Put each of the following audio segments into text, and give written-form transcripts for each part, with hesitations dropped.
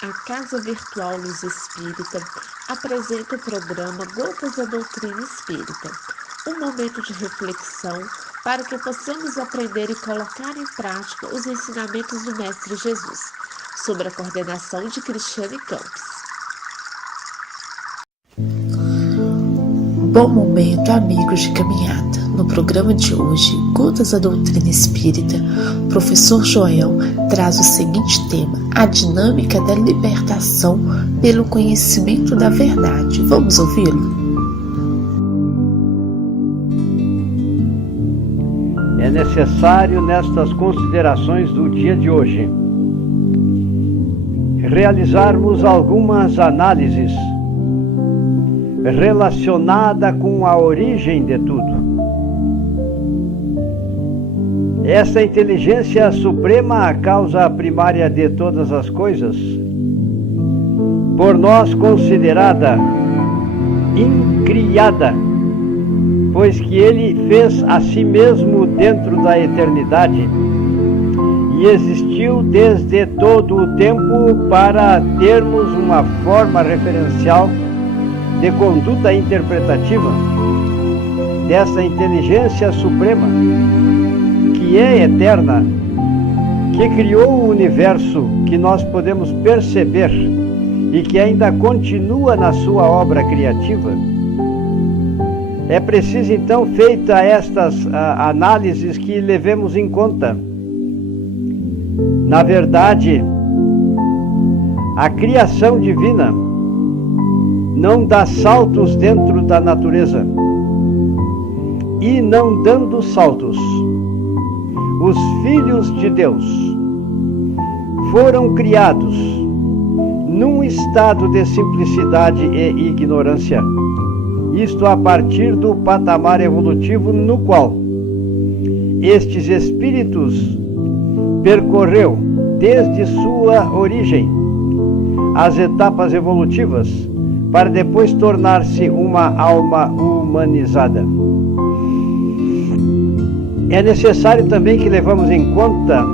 A Casa Virtual Luz Espírita apresenta o programa Gotas da Doutrina Espírita, um momento de reflexão para que possamos aprender e colocar em prática os ensinamentos do Mestre Jesus, sob a coordenação de Cristiane Campos. Bom momento, amigos de caminhada. No programa de hoje, Gotas da Doutrina Espírita, o professor Joel traz o seguinte tema: a dinâmica da libertação pelo conhecimento da verdade. Vamos ouvi-lo? É necessário, nestas considerações do dia de hoje, realizarmos algumas análises relacionadas com a origem de tudo. Essa inteligência suprema, a causa primária de todas as coisas, por nós considerada incriada, pois que ele fez a si mesmo dentro da eternidade e existiu desde todo o tempo para termos uma forma referencial de conduta interpretativa dessa inteligência suprema, que é eterna, que criou o universo que nós podemos perceber e que ainda continua na sua obra criativa. É preciso então, feita estas análises, que levemos em conta, na verdade, a criação divina não dá saltos dentro da natureza, e não dando saltos, os filhos de Deus foram criados num estado de simplicidade e ignorância, isto a partir do patamar evolutivo no qual estes espíritos percorreu desde sua origem as etapas evolutivas para depois tornar-se uma alma humanizada. É necessário também que levamos em conta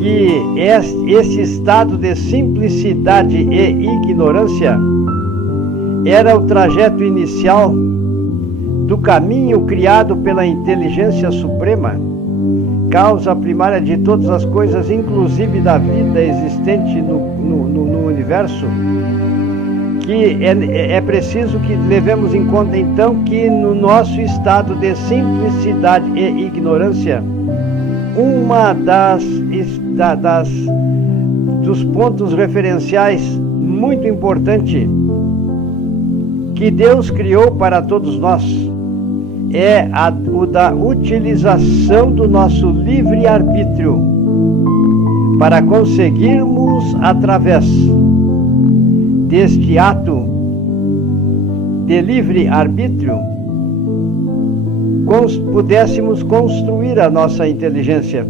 que esse estado de simplicidade e ignorância era o trajeto inicial do caminho criado pela inteligência suprema, causa primária de todas as coisas, inclusive da vida existente no universo, que é preciso que levemos em conta então que no nosso estado de simplicidade e ignorância, uma dos pontos referenciais muito importante que Deus criou para todos nós é o da utilização do nosso livre-arbítrio para conseguirmos, através deste ato de livre-arbítrio, pudéssemos construir a nossa inteligência,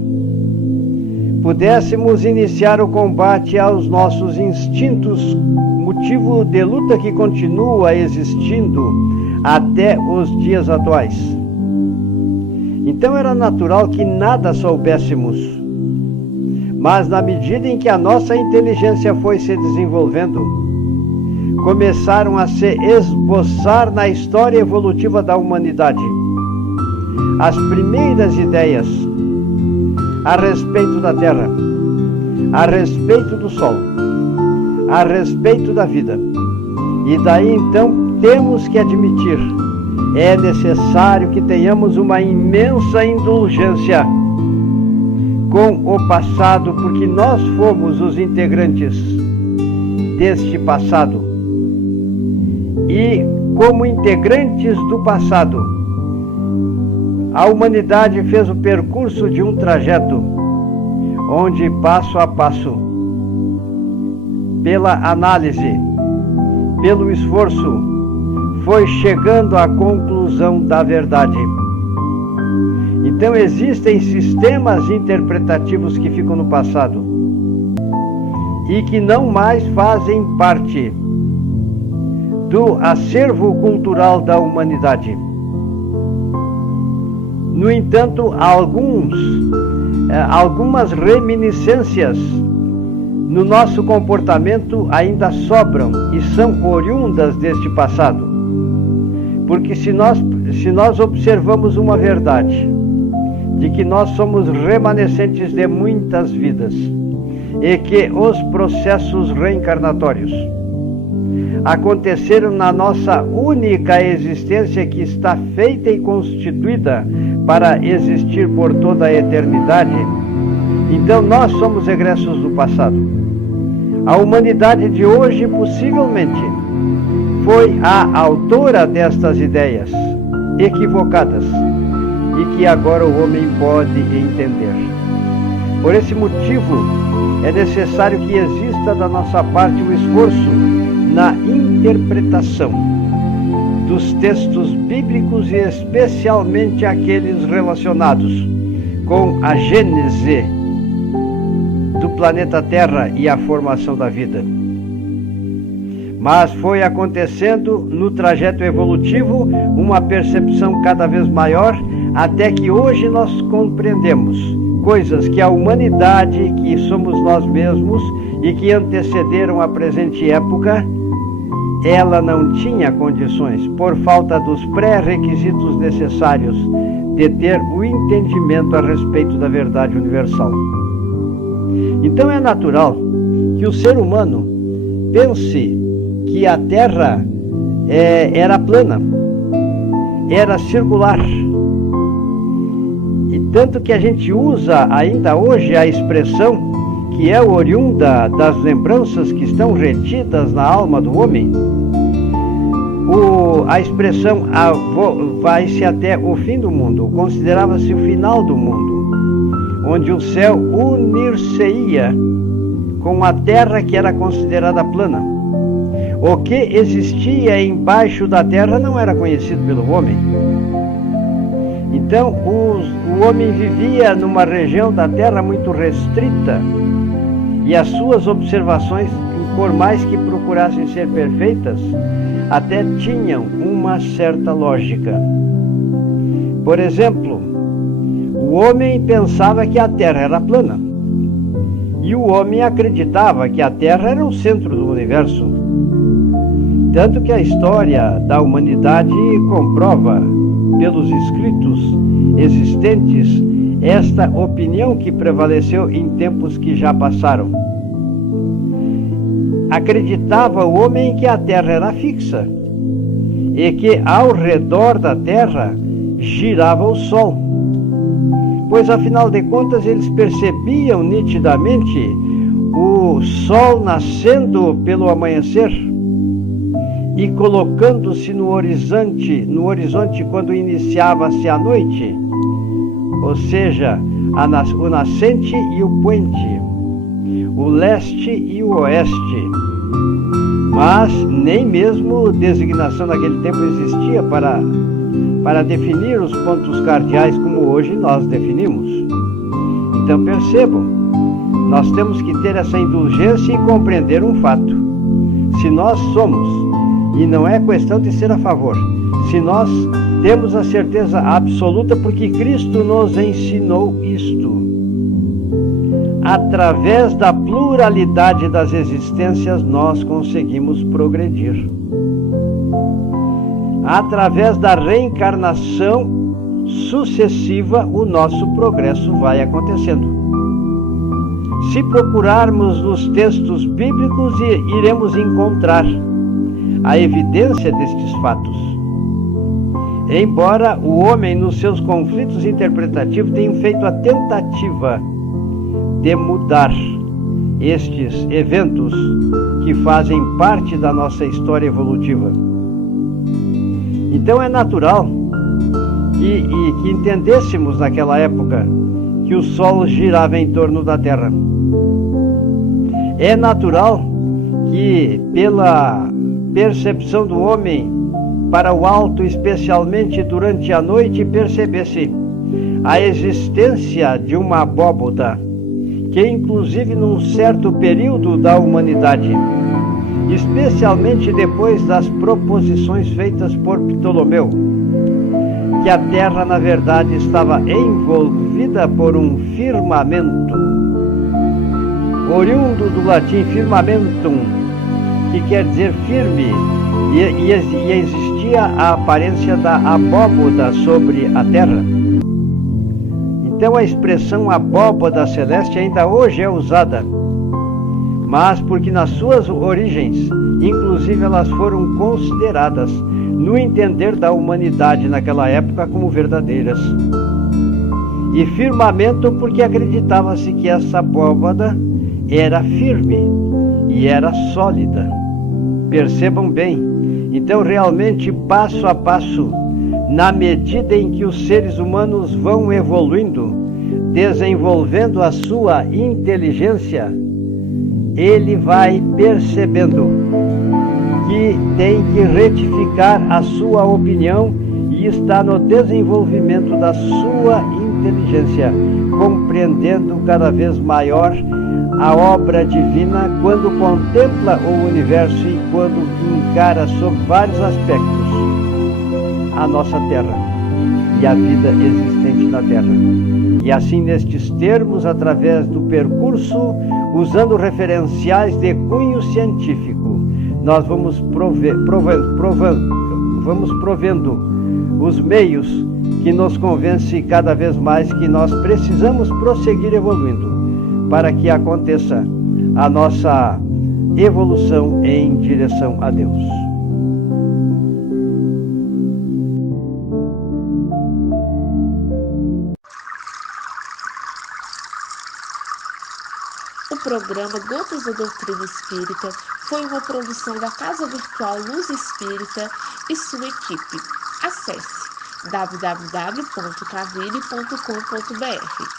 pudéssemos iniciar o combate aos nossos instintos, motivo de luta que continua existindo até os dias atuais. Então era natural que nada soubéssemos, mas na medida em que a nossa inteligência foi se desenvolvendo, começaram a se esboçar na história evolutiva da humanidade as primeiras ideias a respeito da Terra, a respeito do Sol, a respeito da vida. E daí então temos que admitir, é necessário que tenhamos uma imensa indulgência com o passado, porque nós fomos os integrantes deste passado. E como integrantes do passado, a humanidade fez o percurso de um trajeto onde, passo a passo, pela análise, pelo esforço, foi chegando à conclusão da verdade. Então existem sistemas interpretativos que ficam no passado e que não mais fazem parte do acervo cultural da humanidade. No entanto, algumas reminiscências no nosso comportamento ainda sobram e são oriundas deste passado. Porque se nós observamos uma verdade, de que nós somos remanescentes de muitas vidas, e que os processos reencarnatórios aconteceram na nossa única existência, que está feita e constituída para existir por toda a eternidade, então nós somos egressos do passado. A humanidade de hoje possivelmente foi a autora destas ideias equivocadas e que agora o homem pode entender. Por esse motivo, é necessário que exista da nossa parte o esforço na interpretação dos textos bíblicos e especialmente aqueles relacionados com a gênese do planeta Terra e a formação da vida. Mas foi acontecendo no trajeto evolutivo uma percepção cada vez maior, até que hoje nós compreendemos coisas que a humanidade, que somos nós mesmos e que antecederam a presente época, ela não tinha condições, por falta dos pré-requisitos necessários de ter o entendimento a respeito da verdade universal. Então é natural que o ser humano pense que a Terra era plana, era circular. E tanto que a gente usa ainda hoje a expressão que é oriunda das lembranças que estão retidas na alma do homem. A expressão vai-se até o fim do mundo, considerava-se o final do mundo, onde o céu unir-se-ia com a terra que era considerada plana. O que existia embaixo da terra não era conhecido pelo homem. Então o homem vivia numa região da terra muito restrita, e as suas observações, por mais que procurassem ser perfeitas, até tinham uma certa lógica. Por exemplo, o homem pensava que a Terra era plana, e o homem acreditava que a Terra era o centro do universo. Tanto que a história da humanidade comprova, pelos escritos existentes, esta opinião que prevaleceu em tempos que já passaram. Acreditava o homem que a Terra era fixa e que ao redor da Terra girava o Sol, pois afinal de contas eles percebiam nitidamente o Sol nascendo pelo amanhecer e colocando-se no horizonte quando iniciava-se a noite, ou seja, o nascente e o poente, o leste e o oeste. Mas nem mesmo designação naquele tempo existia para definir os pontos cardeais como hoje nós definimos. Então percebam, nós temos que ter essa indulgência e compreender um fato. Se nós somos, e não é questão de ser a favor, se nós temos a certeza absoluta, porque Cristo nos ensinou isto. Através da pluralidade das existências, nós conseguimos progredir. Através da reencarnação sucessiva, o nosso progresso vai acontecendo. Se procurarmos nos textos bíblicos, iremos encontrar a evidência destes fatos. Embora o homem, nos seus conflitos interpretativos, tenha feito a tentativa de mudar estes eventos que fazem parte da nossa história evolutiva. Então é natural que entendêssemos naquela época que o Sol girava em torno da Terra. É natural que, pela percepção do homem para o alto, especialmente durante a noite, percebesse a existência de uma abóboda, que inclusive num certo período da humanidade, especialmente depois das proposições feitas por Ptolomeu, que a Terra na verdade estava envolvida por um firmamento, oriundo do latim firmamentum, que quer dizer firme, e existia a aparência da abóboda sobre a terra. Então a expressão abóboda celeste ainda hoje é usada, mas porque nas suas origens, inclusive, elas foram consideradas, no entender da humanidade naquela época, como verdadeiras. E firmamento porque acreditava-se que essa abóbada era firme e era sólida. Percebam bem, então realmente passo a passo, na medida em que os seres humanos vão evoluindo, desenvolvendo a sua inteligência, ele vai percebendo que tem que retificar a sua opinião e está no desenvolvimento da sua inteligência, compreendendo cada vez maior a obra divina quando contempla o universo e quando encara sob vários aspectos a nossa Terra e a vida existente na Terra. E assim, nestes termos, através do percurso, usando referenciais de cunho científico, nós vamos provendo os meios que nos convence cada vez mais que nós precisamos prosseguir evoluindo para que aconteça a nossa evolução em direção a Deus. O programa Gotas da Doutrina Espírita foi uma produção da Casa Virtual Luz Espírita e sua equipe. Acesse www.cavile.com.br.